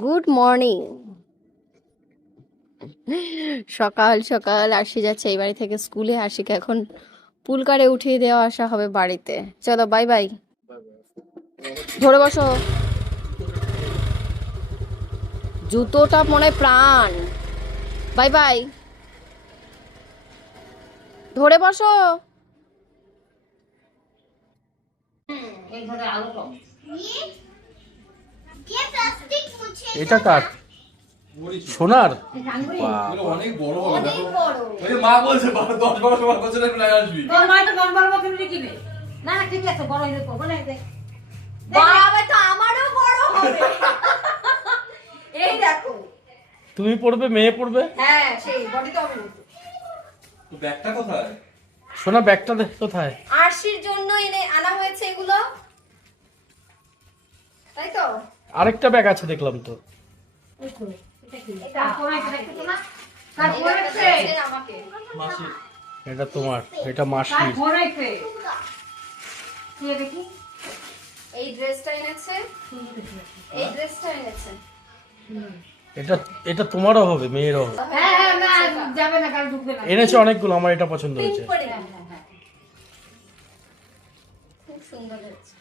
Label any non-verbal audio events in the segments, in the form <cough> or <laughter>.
Good morning সকাল সকাল আসি যাচ্ছে এই বাড়ি থেকে স্কুলে আশিকে এখন পুলকারে উঠিয়ে দেওয়া আসা হবে বাড়িতে। চলো বাই বাই ধরে বসো। জুতোটা মনে প্রাণ। বাই বাই ধরে বসো। এটা কার সোনার? অনেক বড় হবে দেখো। মা বলছে বা- দশ বারো বছরের প্রায় আসবি। তোর মা তো নর্মাল মতো কিনে। না না ঠিক আছে বড় হয়ে যাবে বড় বাবা তো আমারও বড় হবে। এই দেখো। তুমি পড়বে মেয়ে পড়বে? হ্যাঁ সেই বডি তো হবে তো ব্যাগটা কোথায়? সোনা ব্যাগটা দেখ কোথায়? আরশির জন্য এনে আনা হয়েছে এগুলো। তাই তো? আরেকটা ব্যাগ আছে দেখলাম তো। এটা মাসি। তোমার এটা এই ড্রেসটা এনেছে। এই ড্রেসটা এনেছে। এটা এটা তোমারও হবে মেয়েরও হবে। হ্যাঁ হ্যাঁ না যাবে না কাল ঢুকবে না। এনেছে অনেকগুলো আমার এটা পছন্দ হ্যাঁ, হ্যাঁ, হ্যাঁ। খুব সুন্দর হয়েছে।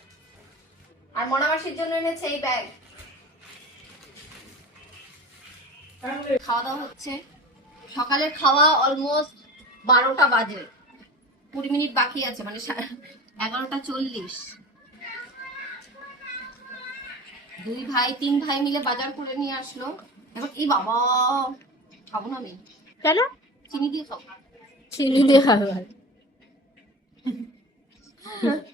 আর মনামাসির জন্য এনেছে এই ব্যাগ খাওয়া দাওয়া হচ্ছে। সকালের খাওয়া অলমোস্ট বারোটা বাজে। কুড়ি মিনিট বাকি আছে মানে এগারোটা চল্লিশ। দুই ভাই তিন ভাই মিলে বাজার করে নিয়ে আসলো। এবার এই বাবা খাব না আমি। কেন? চিনি দিয়ে খাব। চিনি দিয়ে খাবে <laughs>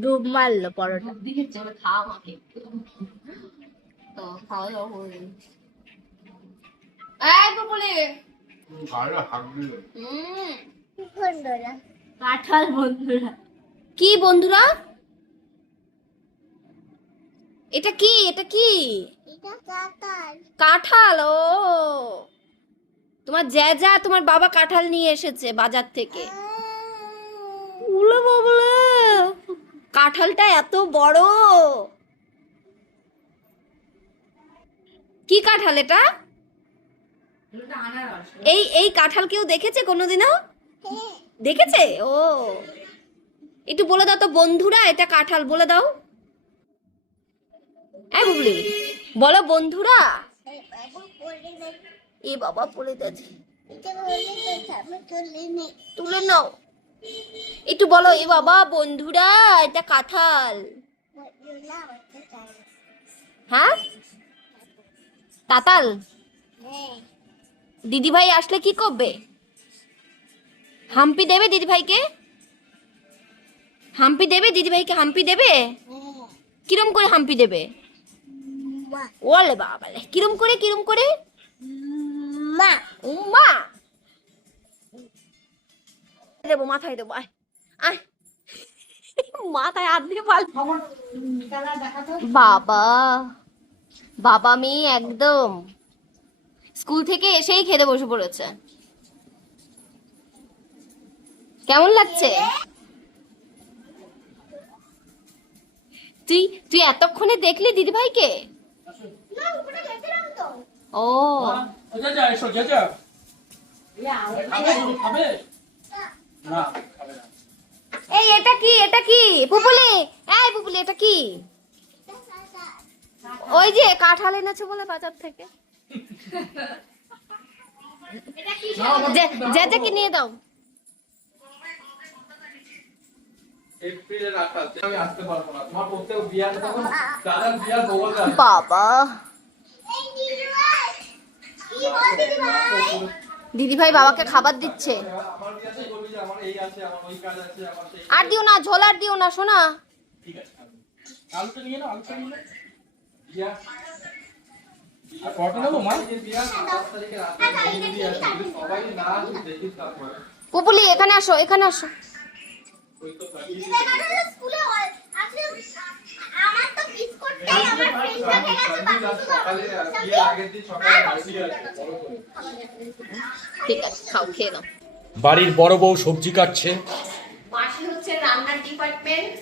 ডুব মারলো পরোটা। কাঁঠাল বন্ধুরা। কি বন্ধুরা? এটা কি? এটা কি? কাঁঠাল। ও। তোমার জ্যাজা তোমার বাবা কাঁঠাল নিয়ে এসেছে বাজার থেকে। উলে বাবলে। কাঁঠালটা এত বড়। কি কাঁঠাল এটা? এই এই কাঁঠাল কেউ দেখেছে কোনোদিনও? দেখেছে? ও। একটু বলে দাও তো বন্ধুরা, এটা কাঁঠাল বলে দাও। এই বুবলি, বলো বন্ধুরা। এ বাবা পড়ে যাচ্ছে তুলে নাও। একটু বলো এ বাবা বন্ধুরা এটা কাঁঠাল। হ্যাঁ? তাতাল দিদি ভাই আসলে কি করবে? হাম্পি দেবে দিদি ভাইকে হাম্পি দেবে দিদি ভাইকে হাম্পি দেবে? কিরম করে হাম্পি দেবে? ওলে বাবালে কিরম করে কিরম করে? মা। মা। দেবো মাথায় দেবো আয় আয়। মাথায় হাত দিয়ে পাল বাবা বাবা মেয়ে একদম। স্কুল থেকে এসেই খেতে বসে পড়েছে। কেমন লাগছে? তুই তুই এতক্ষণে দেখলি দিদি ভাইকে ও। এই এটা কি? এটা কি? পুপুলি? এই পুপুলি এটা কি? ওই যে কাঁঠাল এনেছে বলে বাজার থেকে। যে যে যে কি নিয়ে দাও। বাবা। দিদি ভাই বাবাকে খাবার দিচ্ছে। আর দিও না, ঝোল আর দিও না শোনা ঠিক আছে আলুটা নিয়ে নাও আলুটা নিয়ে নাও বিয়া আর কটা নেব মা যে বিয়া দশ তারিখে রাতে মেহেন্দি বিয়া আছে, যদি সবাই না আসুক দেখিস তারপরে পুপুলি এখানে আসো এখানে আসো ওই তো থাকি। সকালে বিয়ের আগের দিন সকালে ঠিক আছে খাও খেয়ে নাও। বাড়ির বড় বউ সবজি কাটছে। মাসি হচ্ছে রান্নার ডিপার্টমেন্ট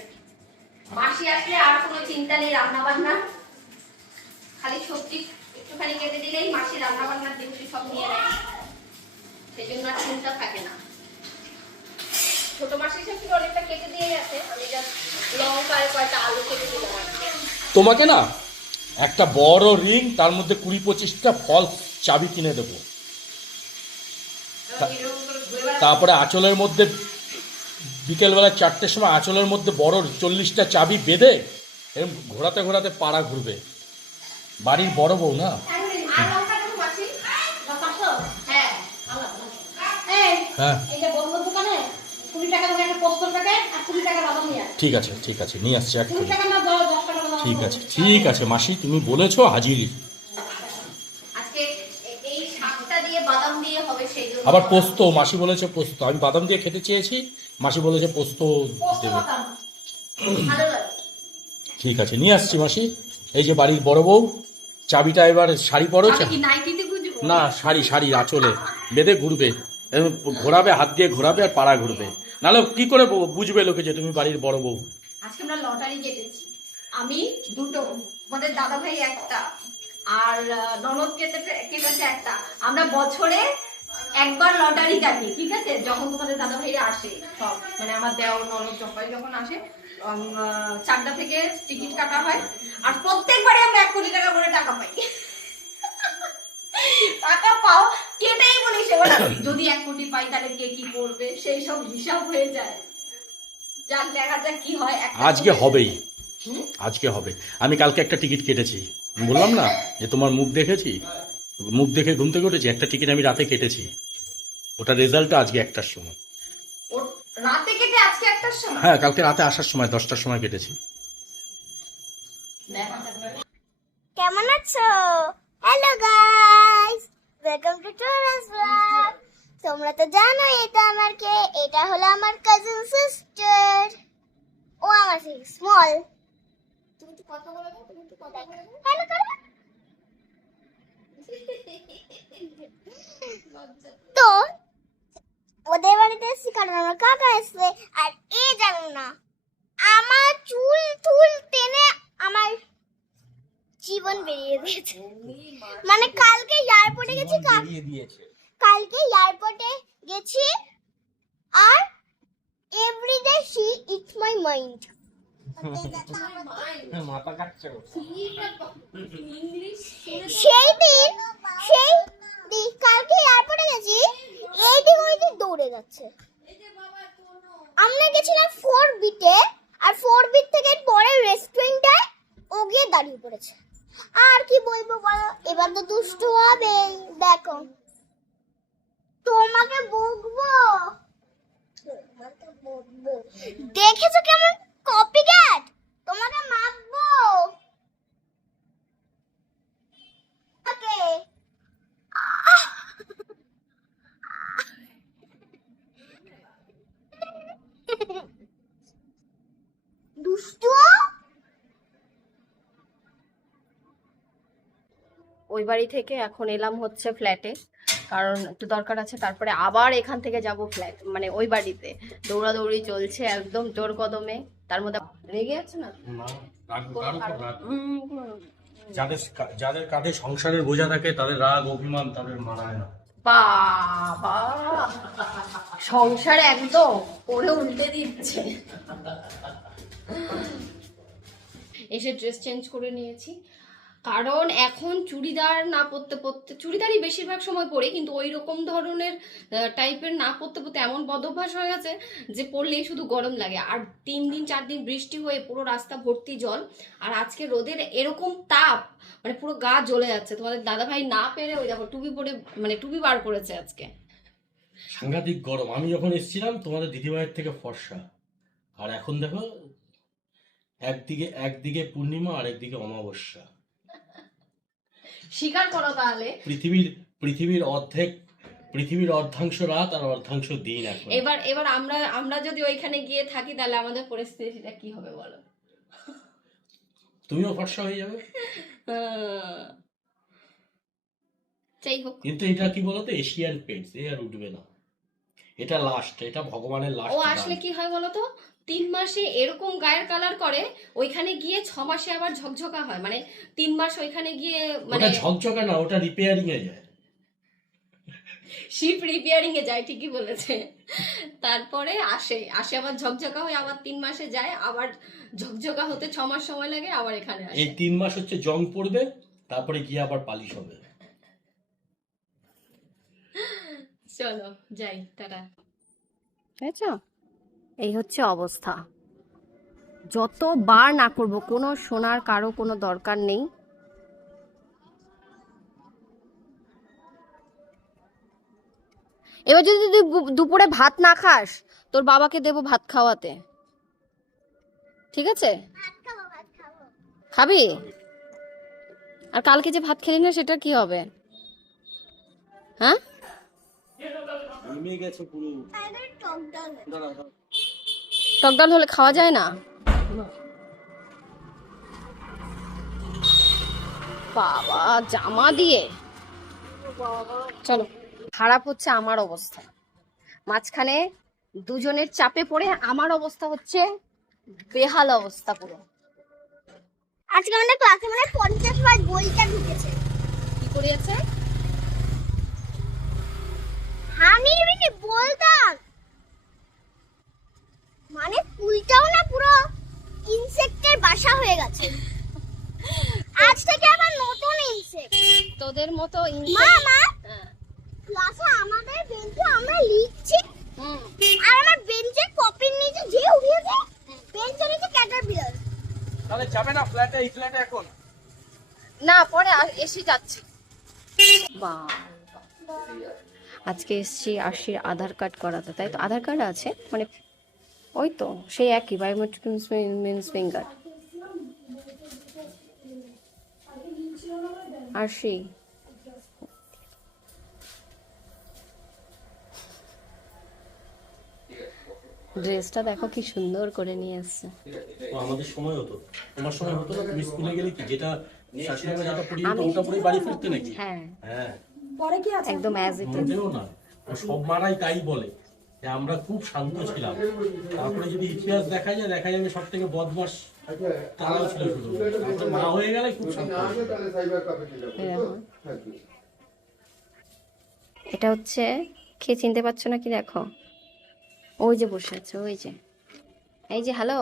মাসি আসলে আর কোনো চিন্তা নেই রান্না বান্না খালি সবজি একটুখানি কেটে দিলেই মাসি রান্না বান্নার সব নিয়ে নেয়। সেই জন্য আর চিন্তা থাকে না ছোট মাসি সবজি অনেকটা কেটে দিয়ে গেছে। আমি জাস্ট লঙ্কা আর কয়েকটা আলু কেটে দিলাম তোমাকে না একটা বড় রিং তার মধ্যে কুড়ি পঁচিশটা ফল চাবি কিনে দেবো। তারপরে আঁচলের মধ্যে বিকেলবেলা চারটের সময় আঁচলের মধ্যে বড় চল্লিশটা চাবি বেঁধে এরকম ঘোরাতে ঘোরাতে পাড়া ঘুরবে। বাড়ির বড় বউ না? তো? হ্যাঁ এই, হ্যাঁ এই যে বন্ধুর দোকানে কুড়ি টাকা করে একটা পোস্তর প্যাকেট আর কুড়ি টাকা বাদাম নিয়ে ঠিক আছে ঠিক আছে নিয়ে আসছি কুড়ি এক্ষুনি টাকা না দশ টাকা বাদাম ঠিক আছে ঠিক আছে মাসি তুমি বলেছ হাজির। আজকে এই শাকটা দিয়ে বাদাম দিয়ে হবে সেই জন্য। আবার পোস্ত মাসি বলেছে পোস্ত। আমি বাদাম দিয়ে খেতে চেয়েছি মাসি বলেছে পোস্ত পোস্ত দেবে। বাদাম। ভালো লাগে। ঠিক আছে নিয়ে আসছি মাসি। এই যে বাড়ির বড় বউ চাবিটা এবার শাড়ি পরো না শাড়ি শাড়ি আঁচলে। বেঁধে ঘুরবে। ঘোরাবে হাত দিয়ে ঘোরাবে আর পাড়া ঘুরবে। নাহলে কি করে বুঝবে লোকে যে তুমি বাড়ির বড় বউ? আজকে আমরা লটারি কেটেছি আমি, দুটো, আমাদের দাদা ভাই একটা, আর ননদ কেটে কেটেছে একটা। আমরা বছরে একবার লটারি কাটি, ঠিক আছে? যখন তোমাদের দাদা ভাই আসে সব মানে আমার দেওর, ননদ সবাই যখন আসে চারটা থেকে টিকিট কাটা হয়, আর প্রত্যেকবারে আমরা এক কোটি টাকা করে টাকা পাই। টাকা পাও কেটেই বলি যদি এক কোটি পাই তাহলে কে কি করবে? সেই সব হিসাব হয়ে যায়। যাক দেখা যাক কি হয়। আজকে হবেই। আজকে হবে। আমি কালকে একটা টিকিট কেটেছি। বললাম না যে তোমার মুখ দেখেছি? মুখ দেখে ঘুম থেকে উঠেছি একটা টিকিট আমি রাতে কেটেছি। ওটা রেজাল্টটা আজকে একটার সময়। রাতে কেটে আজকে একটার সময়? হ্যাঁ কালকে রাতে আসার সময় দশটার সময় কেটেছি। কেমন আছো? হ্যালো গাইস ওয়েলকাম টু টুরাস ব্লগ তোমরা তো জানো এটা আমার কে এটা হলো আমার কাজিন সিস্টার ও আমার স্মল তুমি তো কথা বলে তুমি তো কথা বলে হ্যালো করো তো ওদের বাড়িতে এসেছি কারণ আমার কাকা এসছে আর এ জানো না আমার চুল টুল টেনে আমার জীবন বেরিয়ে দিয়েছে। মানে কালকে এয়ারপোর্টে গেছি কালকে এয়ারপোর্টে গেছি আর everyday she it's my mind সেই দিন সেই দিন কালকে এয়ারপোর্টে গেছি এই দিন ওই দিন দৌড়ে যাচ্ছে আমরা গেছিলাম ফোর বিটে আর ফোর বিট থেকে পরে রেস্টুরেন্টটায় ও গিয়ে দাঁড়িয়ে পড়েছে আর কি বলব বলো এবার তো দুষ্টু হবে দেখো তোমাকে বকবো তোমাকে বকবো দেখেছ কেমন কপি ক্যাট তোমাকে মারবো ওকে দুষ্টু ওই বাড়ি থেকে এখন এলাম হচ্ছে ফ্ল্যাটে কারণ একটু দরকার আছে তারপরে আবার এখান থেকে যাব ফ্ল্যাট মানে ওই বাড়িতে। দৌড়াদৌড়ি চলছে একদম জোর কদমে। তার মধ্যে রেগে আছে না? যাদের যাদের কাঁধে সংসারের বোঝা থাকে তাদের রাগ অভিমান তাদের মানায় না। বাবা সংসার একদম করে উল্টে দিচ্ছে। এসে ড্রেস চেঞ্জ করে নিয়েছি। কারণ এখন চুড়িদার না পরতে পরতে, চুড়িদারই বেশিরভাগ সময় পরি, কিন্তু ওই রকম ধরনের টাইপের না পরতে পরতে এমন বদভ্যাস হয়ে গেছে যে পরলেই শুধু গরম লাগে। আর তিন দিন, চার দিন বৃষ্টি হয়ে পুরো রাস্তা ভর্তি জল, আর আজকে রোদের এরকম তাপ মানে পুরো গা জ্বলে যাচ্ছে। তোমাদের দাদা ভাই না পেরে ওই দেখো টুপি পরে মানে টুপি বার করেছে আজকে। সাংঘাতিক গরম। আমি যখন এসেছিলাম, তোমাদের দিদিভাইয়ের থেকে ফর্সা। আর এখন দেখো, একদিকে একদিকে পূর্ণিমা আর একদিকে অমাবস্যা। স্বীকার করো তাহলে। পৃথিবীর পৃথিবীর অর্ধেক পৃথিবীর অর্ধাংশ রাত আর অর্ধাংশ দিন এখন। এবার এবার আমরা আমরা যদি ওইখানে গিয়ে থাকি তাহলে আমাদের পরিস্থিতিটা কি হবে বলো? তুমিও ফর্সা হয়ে যাবে। আহ, যাই হোক। কিন্তু এটা কি বলতো? এশিয়ান পেন্টস এ আর উঠবে না। এটা লাস্ট এটা ভগবানের লাস্ট ও আসলে কি হয় বলতো? তিন মাসে এরকম গায়ের কালার করে ওইখানে গিয়ে ছ মাসে আবার ঝকঝকা হয়। মানে তিন মাস ওইখানে গিয়ে মানে ঝকঝকা না ওটা রিপেয়ারিং এ যায়। শিপ রিপেয়ারিং এ যায় ঠিকই বলেছে। তারপরে আসে আসে আবার ঝকঝকা হয়ে আবার তিন মাসে যায় আবার ঝকঝকা হতে ছ মাস সময় লাগে আবার এখানে আসে। এই তিন মাস হচ্ছে জং পড়বে তারপরে গিয়ে আবার পালিশ হবে। চলো যাই তারা এই হচ্ছে অবস্থা। যতবার না করব কোনো সোনার কারও কোনো দরকার নেই। এবার যদি তুই দুপুরে ভাত না খাস তোর বাবাকে দেবো ভাত খাওয়াতে। ঠিক আছে? ভাত খাব ভাত খাব। খাবি? আর কালকে যে ভাত খেলি না সেটা কি হবে? হ্যাঁ? গেছে পুরো। টক ডাল হলে খাওয়া যায় না? বাবা জামা দিয়ে? চলো খারাপ হচ্ছে আমার অবস্থা। মাঝখানে দুজনের চাপে পড়ে আমার অবস্থা হচ্ছে বেহাল অবস্থা পুরো। আজকে আমাদের ক্লাসে মানে পঞ্চাশ বার বইটা ঢুকেছে। কি করিয়েছে? আমি বলতাম মানে স্কুলটাও না পুরো ইনসেক্টের বাসা হয়ে গেছে। আজ থেকে আবার নতুন ইনসেক্ট তোদের মতো মা মা। ক্লাসে আমাদের বেঞ্চে আমরা লিখছি। আর আমার বেঞ্চের কপির নিচে যে উঠিয়েছে বেঞ্চের নিচে ক্যাটারপিলার তাহলে যাবে না ফ্ল্যাটে এই ফ্ল্যাটে এখন? না পরে আ- এসে যাচ্ছে। আজকে এসছি আশির আধার কার্ড করাতে তাই তো? আধার কার্ড আছে? মানে ওই তো সেই একই বায়োমেট্রিক মিনস ফিঙ্গার আর সেই। ড্রেসটা দেখো কি সুন্দর করে নিয়ে এসছে তো আমাদের সময় হতো। তোমার সময় হতো না? তুমি স্কুলে গেলে কি? যেটা শাশুড়িমা যেটা পড়িয়ে দিত ওটা পড়ে বাড়ি ফিরতে নাকি? হ্যাঁ। হ্যাঁ। পরে কি আছে? একদম অ্যাজ ইট মোটেও না। সব মারাই তাই বলে। যে আমরা খুব শান্ত ছিলাম। তারপরে যদি ইতিহাস দেখা যায় দেখা যাবে সব থেকে বদমাস তারাও ছিল শুধু। মা হয়ে গেলে খুব শান্ত এটা হচ্ছে খেয়ে চিনতে পারছ না কি দেখো? ওই যে বসে আছে ওই যে। এই যে হ্যালো।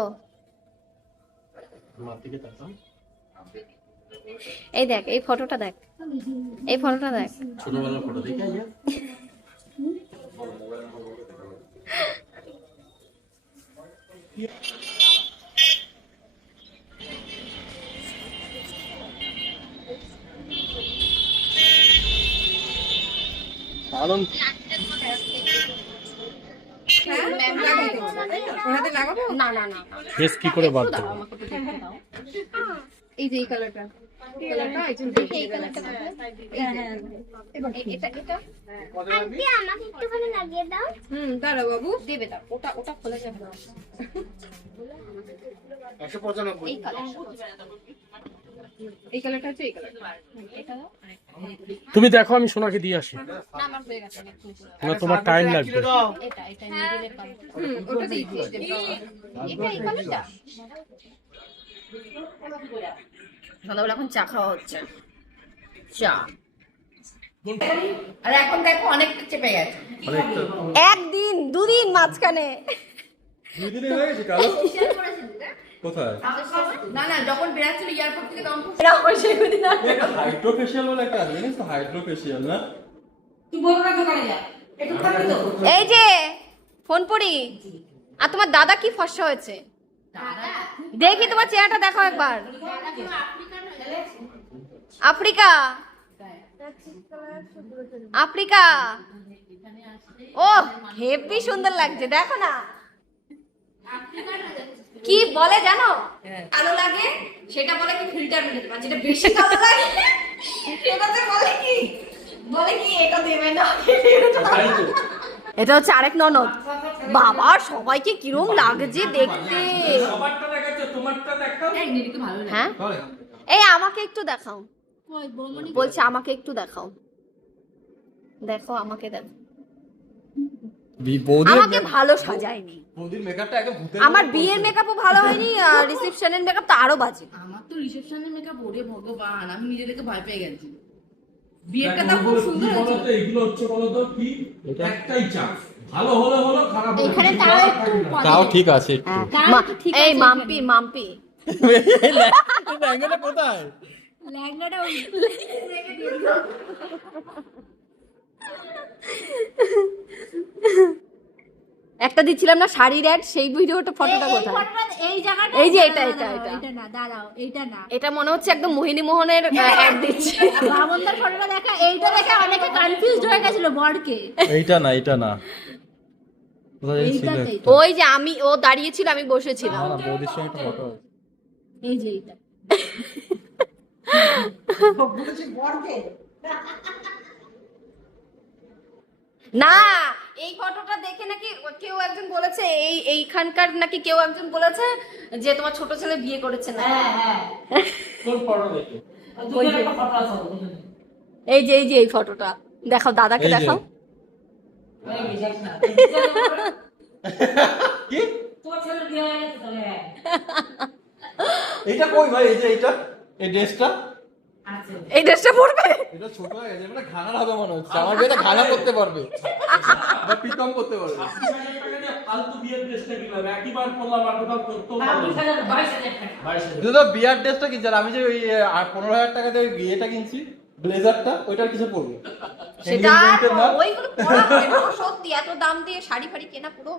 এই দেখ এই ফটোটা দেখ। এই ফটোটা দেখ। ছোটবেলার ফটো দেখে <laughs> আনন্দ না না না বেশ কি করে বাদ এই যে এই কালারটা দাঁড়া বাবু দেবে ওটা ওটা খোলা যাবে এই কালারটা তুমি দেখো, আমি সোনাকে দিয়ে আসি। তোমার টাইম লাগবে। দিয়ে দিয়ে এই কালারটা সন্ধ্যাবেলা এখন চা খাওয়া হচ্ছে। চা। আর এখন দেখো অনেকটা চেপে গেছে। একদিন দুদিন মাঝখানে। দুই দিনে হয়ে গেছে কালো কোথায়? না না যখন বেড়াচ্ছিল এয়ারপোর্ট থেকে তখন এরা আমার সেদিন হাইড্রোফেশিয়াল বলে একটা আছে জানিস তো? হাইড্রোফেশিয়াল না? তুই বলব না দোকানে যা। একটু থাকবি তো। এই যে ফোন পড়ি আর তোমার দাদা কি ফর্সা হয়েছে? দেখি তোমার চেহারাটা দেখো একবার। আফ্রিকা। আফ্রিকা। ও হেভি সুন্দর লাগছে দেখো না। কি বলে জানো? কালো লাগে সেটা বলে কি ফিল্টার মেরে দেবা যেটা বেশি কালো লাগে সেটাতে বলে কি? বলে কি এটা দেবে না এটা হচ্ছে আরেক ননদ। বাবা সবাইকে কিরম লাগছে দেখতে। সবারটা দেখাচ্ছে তোমারটা দেখাও। হ্যাঁ এই আমাকে একটু দেখাও। বলছে আমাকে একটু দেখাও। দেখো আমাকে দেখো। আমাকে ভালো সাজায়নি। বৌদির মেকআপটা একদম ভূতের আমার বিয়ের মেকআপও ভালো হয়নি আর রিসেপশনের মেকআপ তো আরও বাজে। আমার তো রিসেপশনের মেকআপ ওরে ভগবান আমি নিজে থেকে ভয় পেয়ে গেছি। বিয়েটা তো খুব সুন্দর হয়েছে। এগুলো হচ্ছে বলতো কি? একটাই চাপ। ভালো হলে হলো খারাপ এখানে খারাপ। তাও ঠিক আছে। মা- এই মাম্পি মাম্পি। ল্যাঙ্গাটা কোথায় লেহেঙ্গাটা ওই একটা দিচ্ছিলাম না শাড়ির অ্যাড সেই ভিডিওটা ফটোটা কোথায়? এই জায়গাটা? এই যে এটা, এটা, এটা। এটা না দাঁড়াও এইটা না। এটা মনে হচ্ছে একদম মোহিনী মোহনের অ্যাড দিচ্ছে। বামনদার ফটোটা দেখা এইটা দেখে অনেকে কনফিউজড হয়ে গেছিল বরকে। এইটা না এইটা না। ছিল। ওই যে আমি ও দাঁড়িয়েছিল আমি বসেছিলাম। বৌদির সঙ্গে ফটো এই যে এইটা। না এই ফটোটা দেখে নাকি কেউ একজন বলেছে এই এইখানকার নাকি কেউ একজন বলেছে যে তোমার ছোট ছেলে বিয়ে করেছে না। কোন ফটো দেখে? ওই যে। এই যে এই যে এই ফটোটা। দেখাও দাদাকে দেখাও <laughs> কি এইটা কই ভাই এই যে এইটা? এই ড্রেসটা? এই ড্রেসটা পরবে? এটা ছোট হয়ে গেছে মানে ঘানার হবে মনে হচ্ছে। আমার ঘানা করতে পারবে। বা পিতম করতে পারবে। ড্রেসটা আর না। বিয়ার ড্রেসটা কি আমি যে ওই পনেরো হাজার টাকা দিয়ে ওই বিয়েটা কিনছি ব্লেজারটা ওইটার কিছু পরবো। সেটা ওইগুলো পরা হয় না সত্যি এত দাম দিয়ে শাড়ি ফাড়ি কেনা পুরো